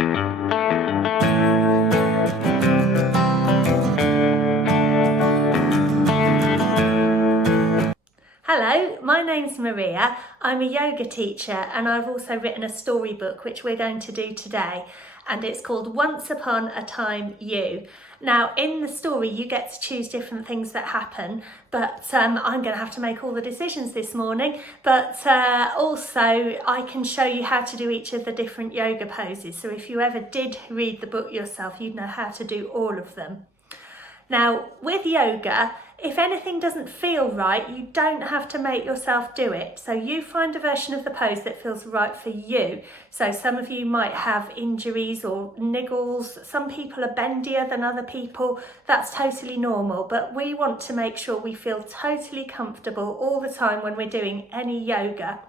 Hello, my name's Maria. I'm a yoga teacher and I've also written a storybook which we're going to do today, and it's called Once Upon a Time You. Now in the story you get to choose different things that happen, but I'm going to have to make all the decisions this morning, but also I can show you how to do each of the different yoga poses, so if you ever did read the book yourself you'd know how to do all of them. Now, with yoga, if anything doesn't feel right, you don't have to make yourself do it. So you find a version of the pose that feels right for you. So some of you might have injuries or niggles. Some people are bendier than other people. That's totally normal, but we want to make sure we feel totally comfortable all the time when we're doing any yoga.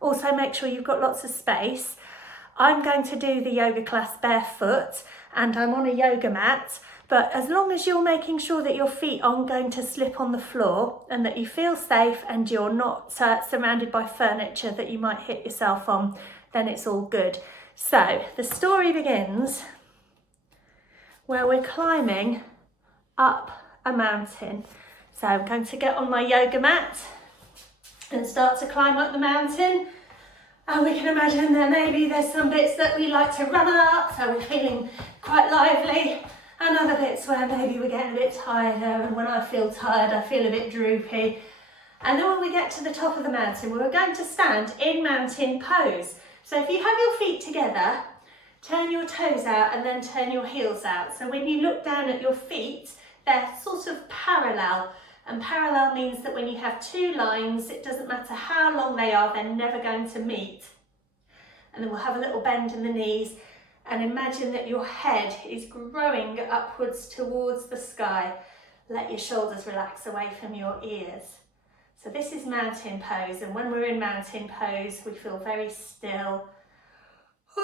Also, make sure you've got lots of space. I'm going to do the yoga class barefoot and I'm on a yoga mat. But as long as you're making sure that your feet aren't going to slip on the floor and that you feel safe and you're not surrounded by furniture that you might hit yourself on, then it's all good. So the story begins where we're climbing up a mountain. So I'm going to get on my yoga mat and start to climb up the mountain. And we can imagine that maybe there's some bits that we like to run up, so we're feeling quite lively. And other bits where maybe we're getting a bit tired, and when I feel tired I feel a bit droopy. And then when we get to the top of the mountain, we're going to stand in mountain pose. So if you have your feet together, turn your toes out and then turn your heels out. So when you look down at your feet, they're sort of parallel. And parallel means that when you have two lines, it doesn't matter how long they are, they're never going to meet. And then we'll have a little bend in the knees. And imagine that your head is growing upwards towards the sky. Let your shoulders relax away from your ears. So this is mountain pose, and when we're in mountain pose we feel very still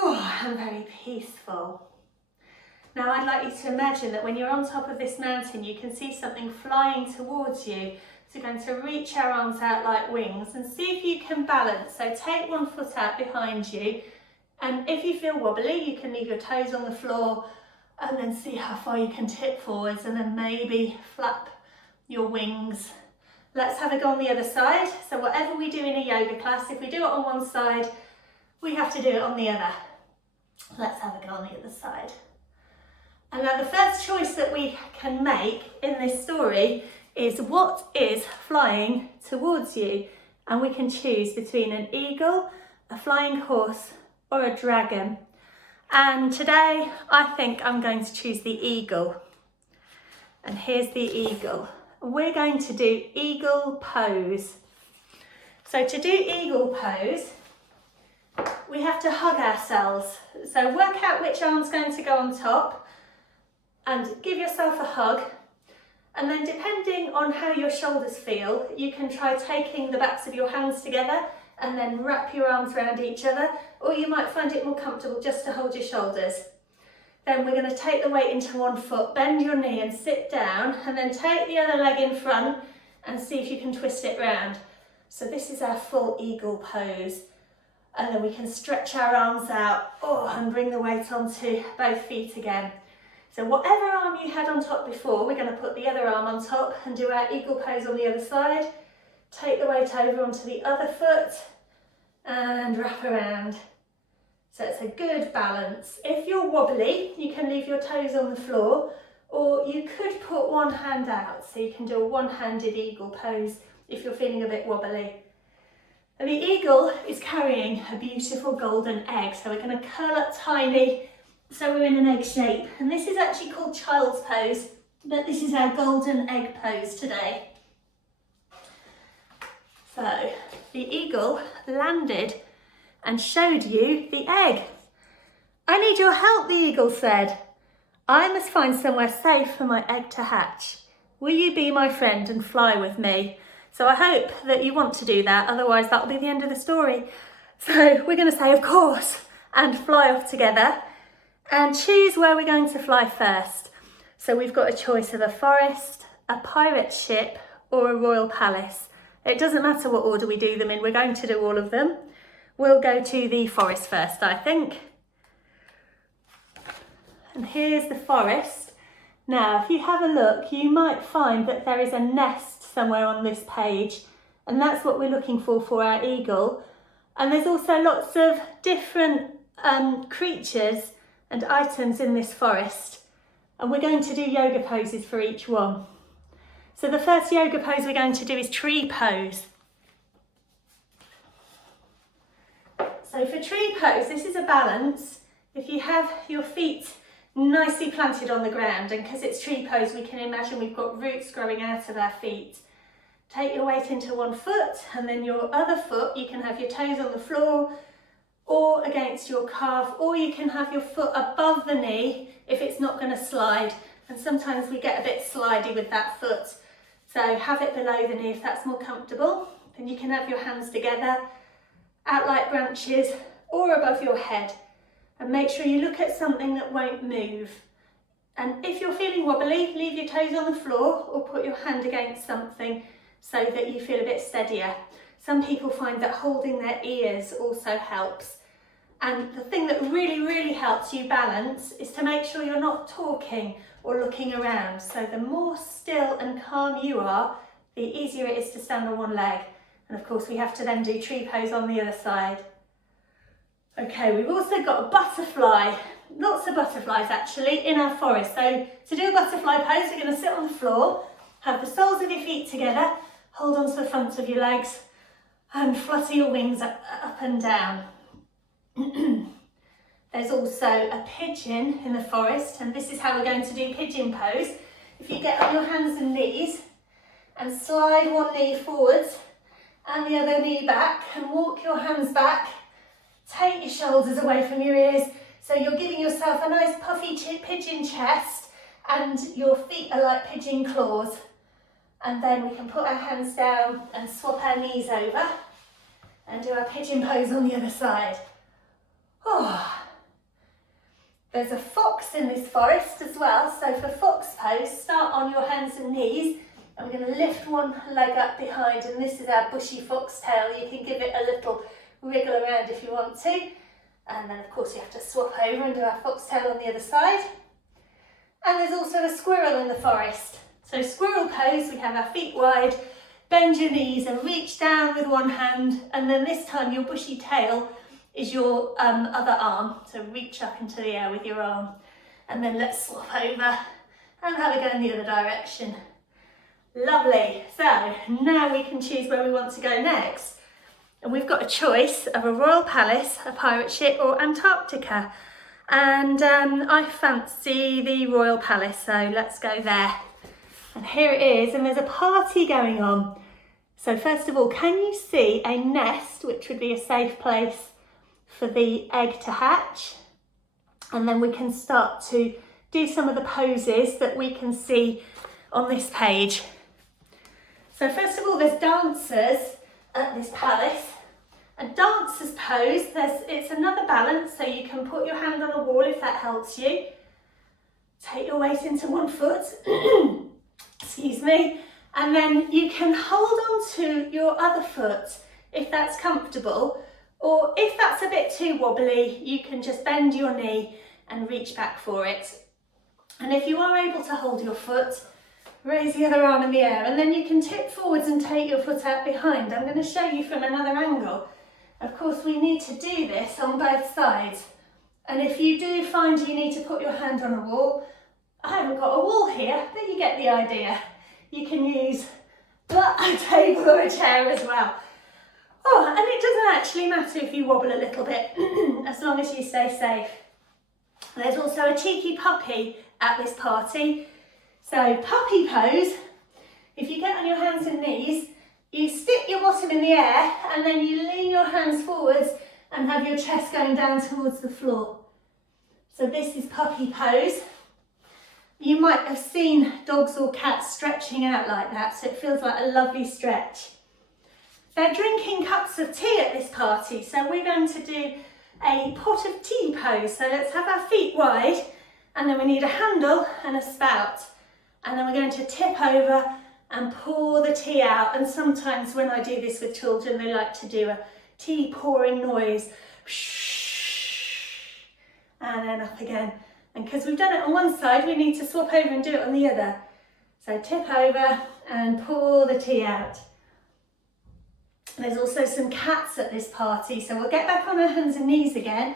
and very peaceful. Now I'd like you to imagine that when you're on top of this mountain you can see something flying towards you. So you're going to reach our arms out like wings and see if you can balance. So take one foot out behind you. And if you feel wobbly, you can leave your toes on the floor and then see how far you can tip forwards and then maybe flap your wings. Let's have a go on the other side. So whatever we do in a yoga class, if we do it on one side, we have to do it on the other. Let's have a go on the other side. And now the first choice that we can make in this story is what is flying towards you. And we can choose between an eagle, a flying horse, or a dragon. And today I think I'm going to choose the eagle. And here's the eagle. We're going to do eagle pose. So to do eagle pose, we have to hug ourselves. So work out which arm's going to go on top and give yourself a hug. And then depending on how your shoulders feel, you can try taking the backs of your hands together and then wrap your arms around each other, or you might find it more comfortable just to hold your shoulders. Then we're going to take the weight into one foot, bend your knee and sit down, and then take the other leg in front and see if you can twist it round. So this is our full eagle pose. And then we can stretch our arms out and bring the weight onto both feet again. So whatever arm you had on top before, we're going to put the other arm on top and do our eagle pose on the other side. Take the weight over onto the other foot and wrap around. So it's a good balance. If you're wobbly, you can leave your toes on the floor, or you could put one hand out. So you can do a one-handed eagle pose if you're feeling a bit wobbly. And the eagle is carrying a beautiful golden egg. So we're going to curl up tiny so we're in an egg shape. And this is actually called child's pose, but this is our golden egg pose today. So the eagle landed and showed you the egg. I need your help, the eagle said. I must find somewhere safe for my egg to hatch. Will you be my friend and fly with me? So I hope that you want to do that, otherwise that'll be the end of the story. So we're going to say, of course, and fly off together and choose where we're going to fly first. So we've got a choice of a forest, a pirate ship, or a royal palace. It doesn't matter what order we do them in, we're going to do all of them. We'll go to the forest first, I think. and here's the forest. Now, if you have a look, you might find that there is a nest somewhere on this page, and that's what we're looking for our eagle. And there's also lots of different creatures and items in this forest, and we're going to do yoga poses for each one. So the first yoga pose we're going to do is tree pose. So for tree pose, this is a balance. If you have your feet nicely planted on the ground, and because it's tree pose, we can imagine we've got roots growing out of our feet. Take your weight into one foot, and then your other foot, you can have your toes on the floor or against your calf, or you can have your foot above the knee if it's not going to slide. And sometimes we get a bit slidey with that foot. So have it below the knee if that's more comfortable. Then you can have your hands together, out like branches, or above your head. And make sure you look at something that won't move. And if you're feeling wobbly, leave your toes on the floor or put your hand against something so that you feel a bit steadier. Some people find that holding their ears also helps. And the thing that really helps you balance is to make sure you're not talking or looking around. So the more still and calm you are, the easier it is to stand on one leg. And of course we have to then do tree pose on the other side. Okay, we've also got a butterfly, lots of butterflies actually in our forest. So to do a butterfly pose, you're going to sit on the floor, have the soles of your feet together, hold on to the fronts of your legs and flutter your wings up and down. There's also a pigeon in the forest, and this is how we're going to do pigeon pose. If you get on your hands and knees and slide one knee forwards and the other knee back and walk your hands back, take your shoulders away from your ears, so you're giving yourself a nice puffy pigeon chest and your feet are like pigeon claws. And then we can put our hands down and swap our knees over and do our pigeon pose on the other side. Oh. There's a fox in this forest as well, so for fox pose, start on your hands and knees, and we're going to lift one leg up behind, and this is our bushy foxtail. You can give it a little wriggle around if you want to, and then of course you have to swap over and do our foxtail on the other side. And there's also a squirrel in the forest. So squirrel pose, we have our feet wide, bend your knees and reach down with one hand, and then this time your bushy tail is your other arm, so reach up into the air with your arm, and then let's swap over and have a go in the other direction. Lovely. So now we can choose where we want to go next, and we've got a choice of a royal palace, a pirate ship, or Antarctica, and I fancy the royal palace, so let's go there. And here it is, and there's a party going on. So first of all, can you see a nest, which would be a safe place for the egg to hatch? And then we can start to do some of the poses that we can see on this page. So first of all, there's dancers at this palace. A dancer's pose, it's another balance, so you can put your hand on a wall if that helps you. Take your weight into one foot, excuse me, and then you can hold on to your other foot if that's comfortable. Or if that's a bit too wobbly, you can just bend your knee and reach back for it. And if you are able to hold your foot, raise the other arm in the air, and then you can tip forwards and take your foot out behind. I'm going to show you from another angle. Of course, we need to do this on both sides. And if you do find you need to put your hand on a wall, I haven't got a wall here, but you get the idea. You can use a table or a chair as well. Oh, and it doesn't actually matter if you wobble a little bit, as long as you stay safe. There's also a cheeky puppy at this party. So puppy pose, if you get on your hands and knees, you stick your bottom in the air and then you lean your hands forwards and have your chest going down towards the floor. So this is puppy pose. You might have seen dogs or cats stretching out like that, so it feels like a lovely stretch. They're drinking cups of tea at this party, so we're going to do a pot of tea pose. So let's have our feet wide, and then we need a handle and a spout. And then we're going to tip over and pour the tea out. And sometimes when I do this with children, they like to do a tea pouring noise. And then up again. And because we've done it on one side, we need to swap over and do it on the other. So tip over and pour the tea out. There's also some cats at this party, so we'll get back on our hands and knees again.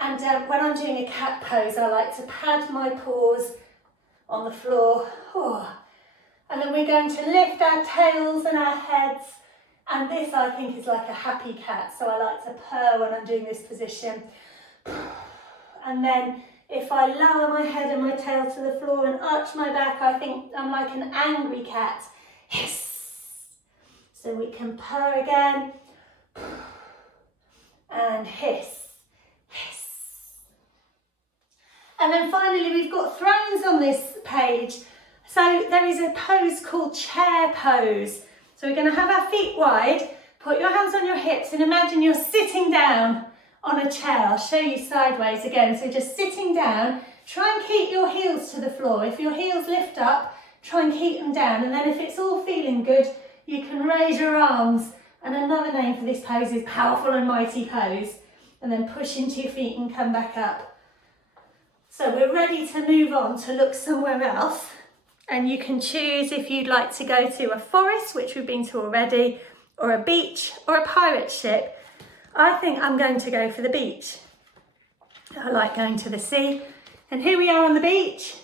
And when I'm doing a cat pose, I like to pad my paws on the floor. And then we're going to lift our tails and our heads. And this, I think, is like a happy cat. So I like to purr when I'm doing this position. And then if I lower my head and my tail to the floor and arch my back, I think I'm like an angry cat. Hiss. So we can purr again. And hiss. Hiss. And then finally, we've got thrones on this page. So there is a pose called chair pose. So we're going to have our feet wide, put your hands on your hips and imagine you're sitting down on a chair. I'll show you sideways again. So just sitting down, try and keep your heels to the floor. If your heels lift up, try and keep them down. And then if it's all feeling good, you can raise your arms. And another name for this pose is powerful and mighty pose. And then push into your feet and come back up. So we're ready to move on to look somewhere else. And you can choose if you'd like to go to a forest, which we've been to already, or a beach, or a pirate ship. I think I'm going to go for the beach. I like going to the sea. And here we are on the beach.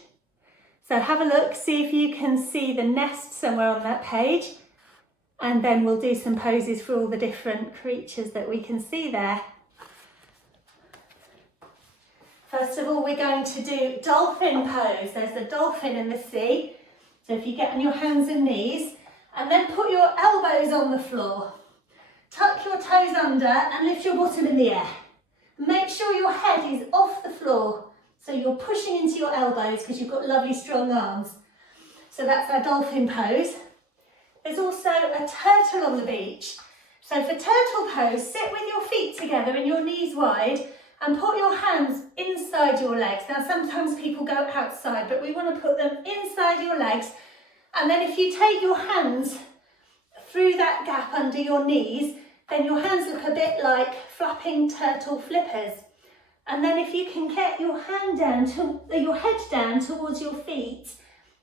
So have a look, see if you can see the nest somewhere on that page. And then we'll do some poses for all the different creatures that we can see there. First of all, we're going to do dolphin pose. There's the dolphin in the sea. So if you get on your hands and knees, and then put your elbows on the floor. Tuck your toes under and lift your bottom in the air. Make sure your head is off the floor. So you're pushing into your elbows because you've got lovely strong arms. So that's our dolphin pose. There's also a turtle on the beach. So for turtle pose, sit with your feet together and your knees wide, and put your hands inside your legs. Now sometimes people go outside, but we want to put them inside your legs. And then if you take your hands through that gap under your knees, then your hands look a bit like flapping turtle flippers. And then if you can get your head down towards your feet,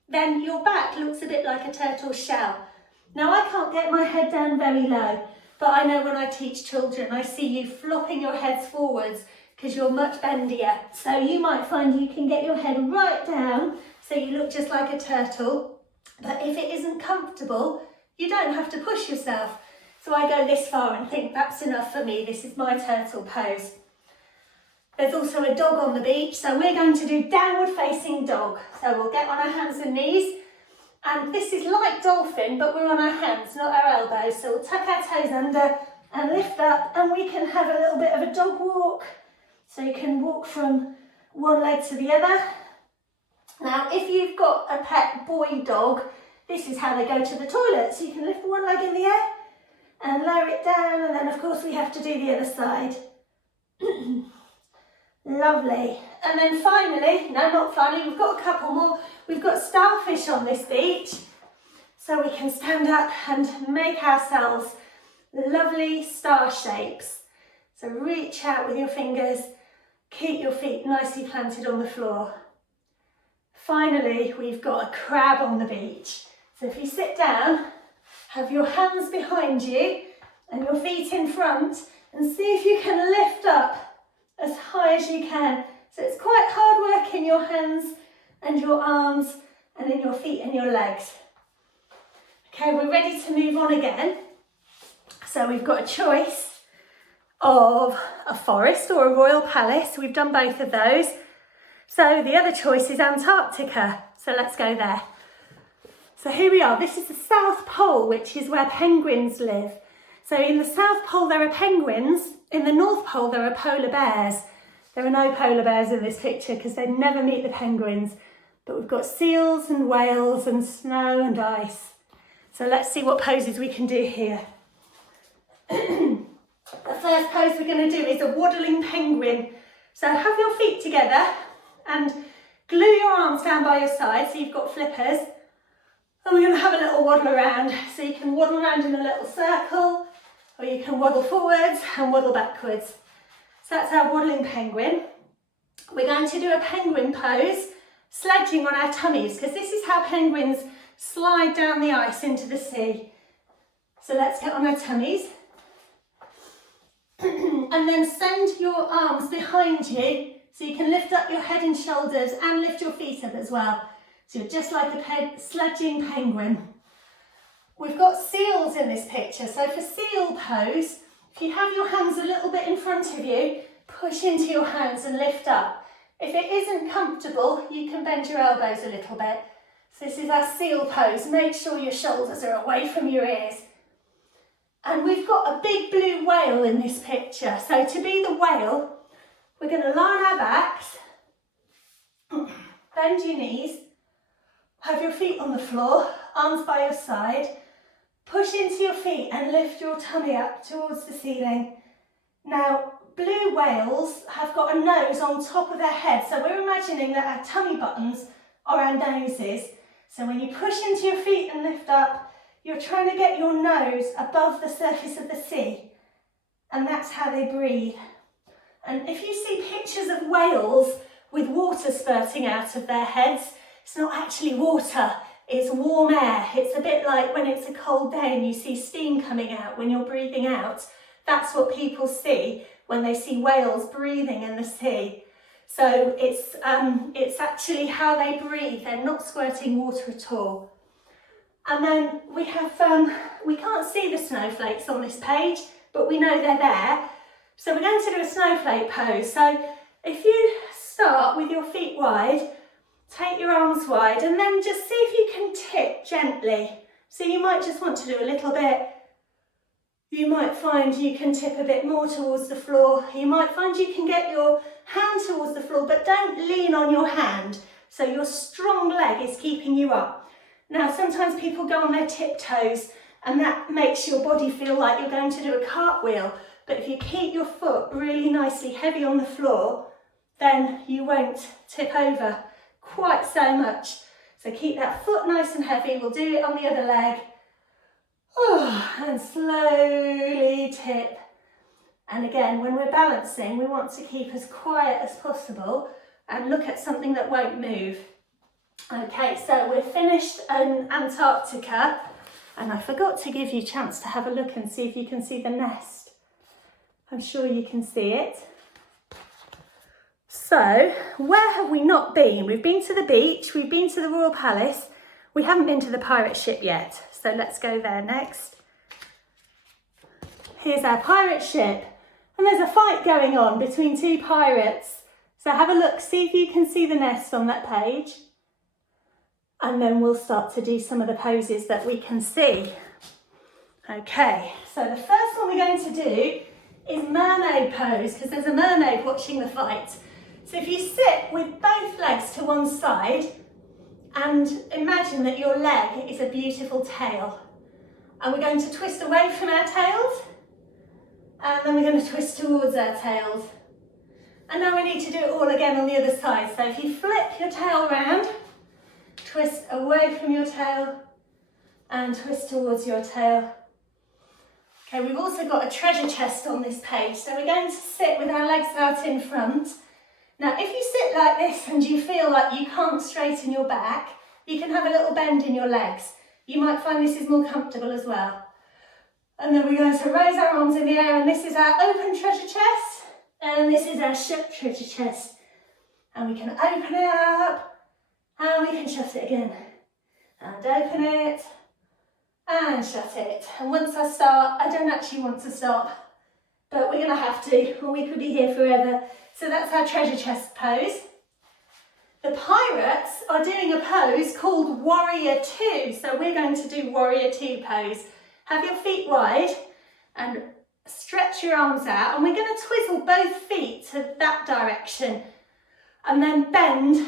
then your back looks a bit like a turtle shell. Now I can't get my head down very low, but I know when I teach children, I see you flopping your heads forwards because you're much bendier. So you might find you can get your head right down so you look just like a turtle. But if it isn't comfortable, you don't have to push yourself. So I go this far and think that's enough for me. This is my turtle pose. There's also a dog on the beach. So we're going to do downward facing dog. So we'll get on our hands and knees. And this is like dolphin, but we're on our hands, not our elbows. So we'll tuck our toes under and lift up, and we can have a little bit of a dog walk. So you can walk from one leg to the other. Now, if you've got a pet boy dog, this is how they go to the toilet. So you can lift one leg in the air and lower it down, and then of course we have to do the other side. Lovely. And then finally, no, not finally, we've got a couple more. We've got starfish on this beach. So we can stand up and make ourselves lovely star shapes. So reach out with your fingers, keep your feet nicely planted on the floor. Finally, we've got a crab on the beach. So if you sit down, have your hands behind you and your feet in front, and see if you can lift up as high as you can. So it's quite hard work in your hands and your arms and in your feet and your legs. Okay, we're ready to move on again. So we've got a choice of a forest or a royal palace. We've done both of those. So the other choice is Antarctica. So let's go there. So here we are. This is the South Pole, which is where penguins live. So in the South Pole there are penguins. In the North Pole there are polar bears. There are no polar bears in this picture because they never meet the penguins. But we've got seals and whales and snow and ice. So let's see what poses we can do here. The first pose we're going to do is a waddling penguin. So have your feet together and glue your arms down by your side so you've got flippers. And we're going to have a little waddle around. So you can waddle around in a little circle, or you can waddle forwards and waddle backwards. So that's our waddling penguin. we're going to do a penguin pose, sledging on our tummies, because this is how penguins slide down the ice into the sea. So let's get on our tummies. And then send your arms behind you so you can lift up your head and shoulders and lift your feet up as well. So you're just like a sledging penguin. We've got seals in this picture. So for seal pose, if you have your hands a little bit in front of you, push into your hands and lift up. If it isn't comfortable, you can bend your elbows a little bit. So this is our seal pose. Make sure your shoulders are away from your ears. And we've got a big blue whale in this picture. So to be the whale, we're going to lie on our backs, bend your knees, have your feet on the floor, arms by your side, push into your feet and lift your tummy up towards the ceiling. Now, blue whales have got a nose on top of their head, so we're imagining that our tummy buttons are our noses. So when you push into your feet and lift up, you're trying to get your nose above the surface of the sea, and that's how they breathe. And if you see pictures of whales with water spurting out of their heads, it's not actually water, it's warm air. It's a bit like when it's a cold day and you see steam coming out when you're breathing out. That's what people see when they see whales breathing in the sea. So it's actually how they breathe. They're not squirting water at all. And then we have, we can't see the snowflakes on this page, but we know they're there. So we're going to do a snowflake pose. So if you start with your feet wide, take your arms wide, and then just see if you can tip gently. So you might just want to do a little bit. You might find you can tip a bit more towards the floor. You might find you can get your hand towards the floor, but don't lean on your hand. So your strong leg is keeping you up. Now, sometimes people go on their tiptoes and that makes your body feel like you're going to do a cartwheel. But if you keep your foot really nicely heavy on the floor, then you won't tip over quite so much. So keep that foot nice and heavy. We'll do it on the other leg. Oh, and slowly tip. And again, when we're balancing, we want to keep as quiet as possible and look at something that won't move. Okay, so we're finished in Antarctica, and I forgot to give you a chance to have a look and see if you can see the nest. I'm sure you can see it. So, where have we not been? We've been to the beach, we've been to the Royal Palace, we haven't been to the pirate ship yet, so let's go there next. Here's our pirate ship, and there's a fight going on between two pirates. So have a look, see if you can see the nest on that page. And then we'll start to do some of the poses that we can see. Okay, so the first one we're going to do is mermaid pose, because there's a mermaid watching the fight. So if you sit with both legs to one side and imagine that your leg is a beautiful tail. And we're going to twist away from our tails, and then we're going to twist towards our tails. And now we need to do it all again on the other side. So if you flip your tail around, twist away from your tail and twist towards your tail. Okay, we've also got a treasure chest on this page. So we're going to sit with our legs out in front. Now, if you sit like this and you feel like you can't straighten your back, you can have a little bend in your legs. You might find this is more comfortable as well. And then we're going to raise our arms in the air, and this is our open treasure chest, and this is our shut treasure chest. And we can open it up, and we can shut it again, and open it, and shut it. And once I start, I don't actually want to stop, but we're going to have to, or we could be here forever. So that's our treasure chest pose. The pirates are doing a pose called Warrior 2. So we're going to do Warrior 2 pose. Have your feet wide and stretch your arms out. And we're going to twizzle both feet to that direction. And then bend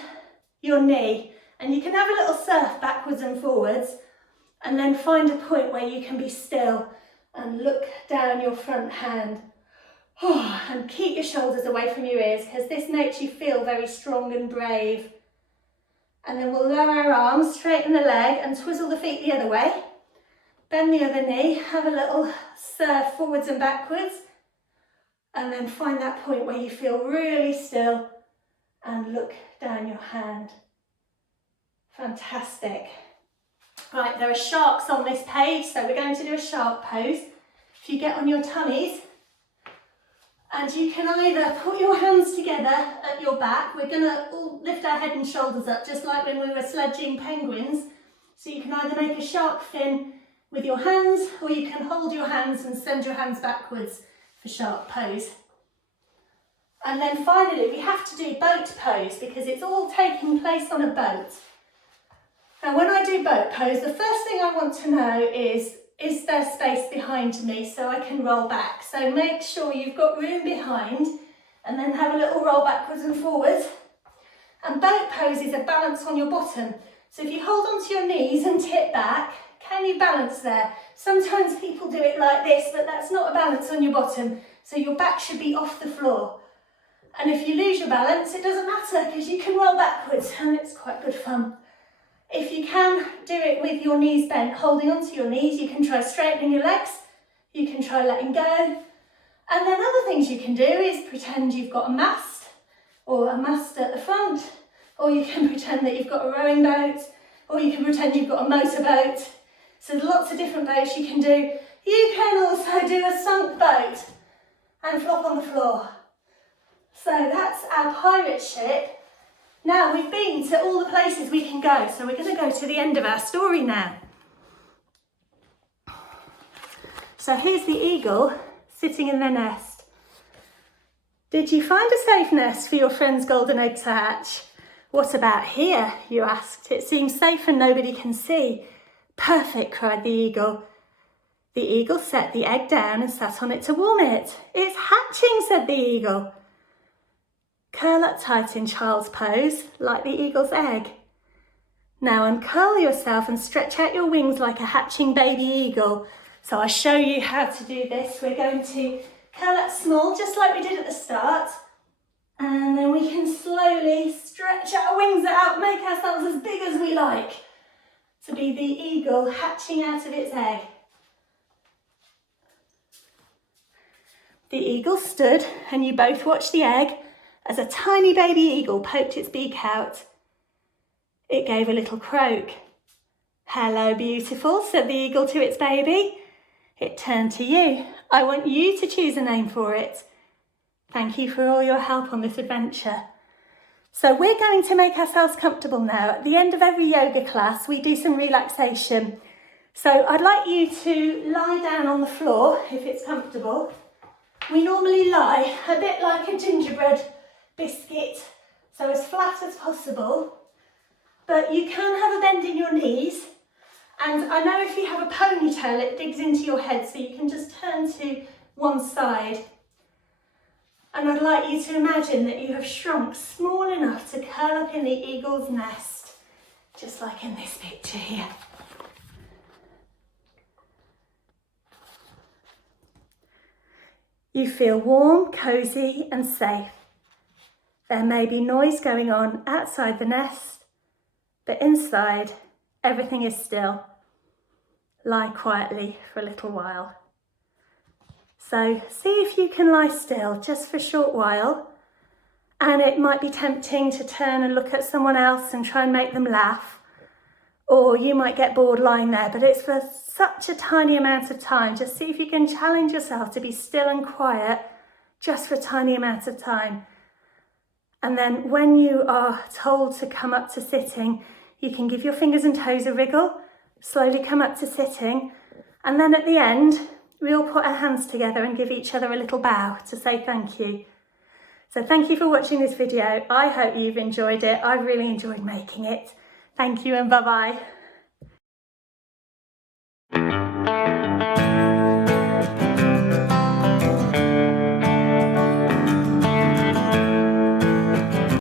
your knee. And you can have a little surf backwards and forwards. And then find a point where you can be still and look down your front hand. And keep your shoulders away from your ears, because this makes you feel very strong and brave. And then we'll lower our arms, straighten the leg and twizzle the feet the other way. Bend the other knee, have a little surf forwards and backwards. And then find that point where you feel really still and look down your hand. Fantastic. Right, there are sharks on this page, so we're going to do a shark pose. If you get on your tummies, and you can either put your hands together at your back. We're going to all lift our head and shoulders up, just like when we were sledging penguins. So you can either make a shark fin with your hands, or you can hold your hands and send your hands backwards for shark pose. And then finally, we have to do boat pose because it's all taking place on a boat. Now, when I do boat pose, the first thing I want to know is there space behind me so I can roll back? So make sure you've got room behind and then have a little roll backwards and forwards. And boat pose is a balance on your bottom. So if you hold onto your knees and tip back, can you balance there? Sometimes people do it like this, but that's not a balance on your bottom. So your back should be off the floor. And if you lose your balance, it doesn't matter because you can roll backwards and it's quite good fun. If you can do it with your knees bent, holding onto your knees, you can try straightening your legs, you can try letting go. And then other things you can do is pretend you've got a mast or a mast at the front, or you can pretend that you've got a rowing boat, or you can pretend you've got a motorboat. So there's lots of different boats you can do. You can also do a sunk boat and flop on the floor. So that's our pirate ship. Now we've been to all the places we can go, so we're going to go to the end of our story now. So here's the eagle sitting in their nest. Did you find a safe nest for your friend's golden egg to hatch? What about here, you asked. It seems safe and nobody can see. Perfect, cried the eagle. The eagle set the egg down and sat on it to warm it. It's hatching, said the eagle. Curl up tight in child's pose, like the eagle's egg. Now uncurl yourself and stretch out your wings like a hatching baby eagle. So I'll show you how to do this. We're going to curl up small, just like we did at the start. And then we can slowly stretch our wings out, make ourselves as big as we like to be the eagle hatching out of its egg. The eagle stood and you both watched the egg as a tiny baby eagle poked its beak out. It gave a little croak. Hello, beautiful, said the eagle to its baby. It turned to you. I want you to choose a name for it. Thank you for all your help on this adventure. So we're going to make ourselves comfortable now. At the end of every yoga class, we do some relaxation. So I'd like you to lie down on the floor if it's comfortable. We normally lie a bit like a gingerbread biscuit, so as flat as possible, but you can have a bend in your knees, and I know if you have a ponytail it digs into your head, so you can just turn to one side. And I'd like you to imagine that you have shrunk small enough to curl up in the eagle's nest, just like in this picture here. You feel warm, cosy and safe. There may be noise going on outside the nest, but inside, everything is still. Lie quietly for a little while. So see if you can lie still just for a short while, and it might be tempting to turn and look at someone else and try and make them laugh, or you might get bored lying there, but it's for such a tiny amount of time. Just see if you can challenge yourself to be still and quiet just for a tiny amount of time. And then when you are told to come up to sitting, you can give your fingers and toes a wriggle, slowly come up to sitting, and then at the end, we all put our hands together and give each other a little bow to say thank you. So thank you for watching this video. I hope you've enjoyed it. I've really enjoyed making it. Thank you and bye-bye.